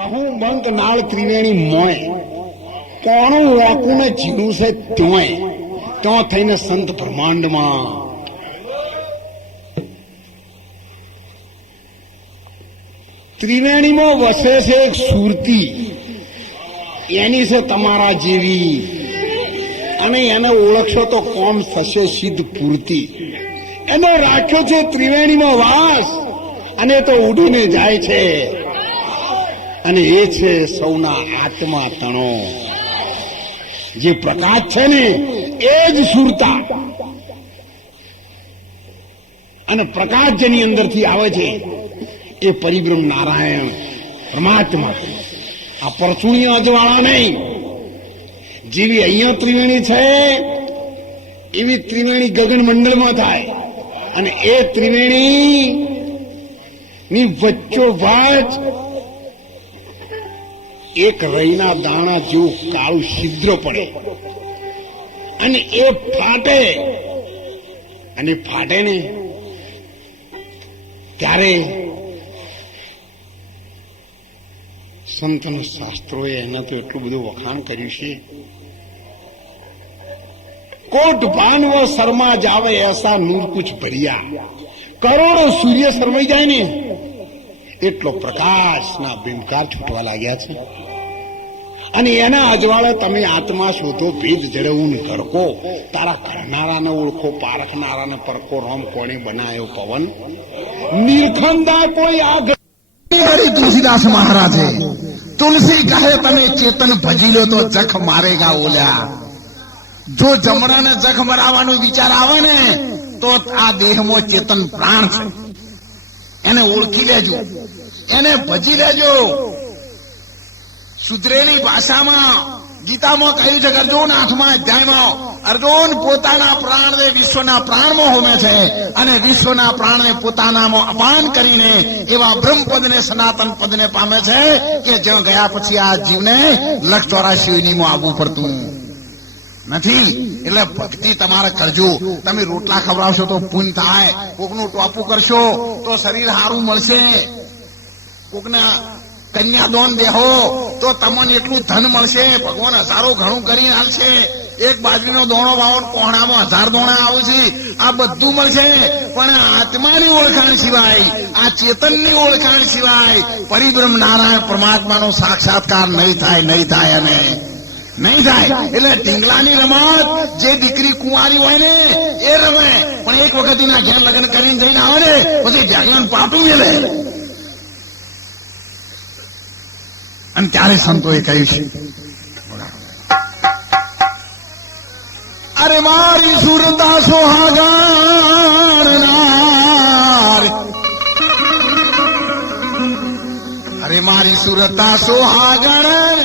કહું બંક નાળ ત્રિવેણી મોય કોણું વાકું ને જીવું છે ત્યોય તો થઈને સંત બ્રહ્માંડમાં ત્રિવેણીમાં વસે છે એક સુરતી, એની છે તમારા જેવી, અને એને ઓળખશો તો કોમ થશે સિદ્ધ પૂર્તિ. એનો રાખ્યો છે ત્રિવેણીમાં વાસ, અને તો ઉડીને જાય છે, અને એ છે સૌના આત્મા તણો. જે પ્રકાશ છે ને એ જ સુરતા, અને પ્રકાશ જેની અંદરથી આવે છે એ પરિબ્રહ્મ નારાયણ પરમાત્મા. આ પરચુણીય અજવાળા નહીં. જેવી અહીંયા ત્રિવેણી છે એવી ત્રિવેણી ગગન મંડળમાં થાય, અને એ ત્રિવેણી ની વચ્ચોવચ એક રઈના દાણા જેવું કાળું છિદ્ર પડે, અને એ ફાટે, અને ફાટે ને ત્યારે સંતોના શાસ્ત્રોએ એના તો એટલું બધું વખાણ કર્યું છે. કોટ ભાનવો શર્મા જાવે એસા નૂર કુછ ભર્યા. કરોડો સૂર્ય શરમાઈ જાય ને એટલો પ્રકાશના બિંબકાર છૂટવા લાગ્યા છે, અને એના અજવાળે તમે આત્મા શોધો, ભેદ જડવું ઘડકો, તારા કરનારાને ઓળખો, પારખનારાને પરખો. રોમ કોણે બનાવ્યો પવન નીલખંડા કોઈ આ તુલસીદાસ મહારાજે તુલસી કહે તમે ચેતન ભજી લો તો જખ મારેગા ઓલ્યા. જો જમણાને જખ મરાવાનો વિચાર આવે ને તો આ દેહમાં ચેતન પ્રાણ છે, એને ઓળખી લેજો, એને ભજી લેજો. સુધરેલી ભાષામાં ગીતામાં કહ્યું છે કે અર્જુન 8મા અધ્યાયમાં અર્જુન પોતાના પ્રાણને વિશ્વના પ્રાણમાં હોમે છે, અને વિશ્વના પ્રાણને પોતાનામાં અપાન કરીને એવા બ્રહ્મપદને સનાતન પદને પામે છે કે જ્યાં ગયા પછી આ જીવને 184 યોનિમાં આવવું પડતું નથી. એટલે ભક્તિ તમારે કરજો. તમે રોટલા ખવડાવશો તો પુણ્ય થાય, કોકનું ટોપું કરશો તો શરીર સારું મળશે, કોકને કન્યાદાન દેહો તો તમને એટલું ધન મળશે, ભગવાન હજારો ઘણું કરીને હાલશે. એક બાજરીનો દોણો વાવો, કોહણામાં 1000 દોણા આવે છે, આ બધું મળશે. પણ આત્માની ઓળખાણ સિવાય, આ ચેતનની ઓળખાણ સિવાય પરિબ્રહ્મ નારાયણ પરમાત્માનો સાક્ષાત્કાર નહીં થાય, નહીં થાય અને નહીં થાય. એટલે ઢીંગલાની રમત જે દીકરી કુંવારી હોય ને એ રમે, પણ એક વખત એના ઘેર લગ્ન કરીને જઈને આવે ને પછી ઢેગલાને પાટું મેલે. અને ત્યારે સંતોએ કહ્યું છે, અરે મારી સુરતા સોહાગણ, અરે મારી સુરતા સોહાગણ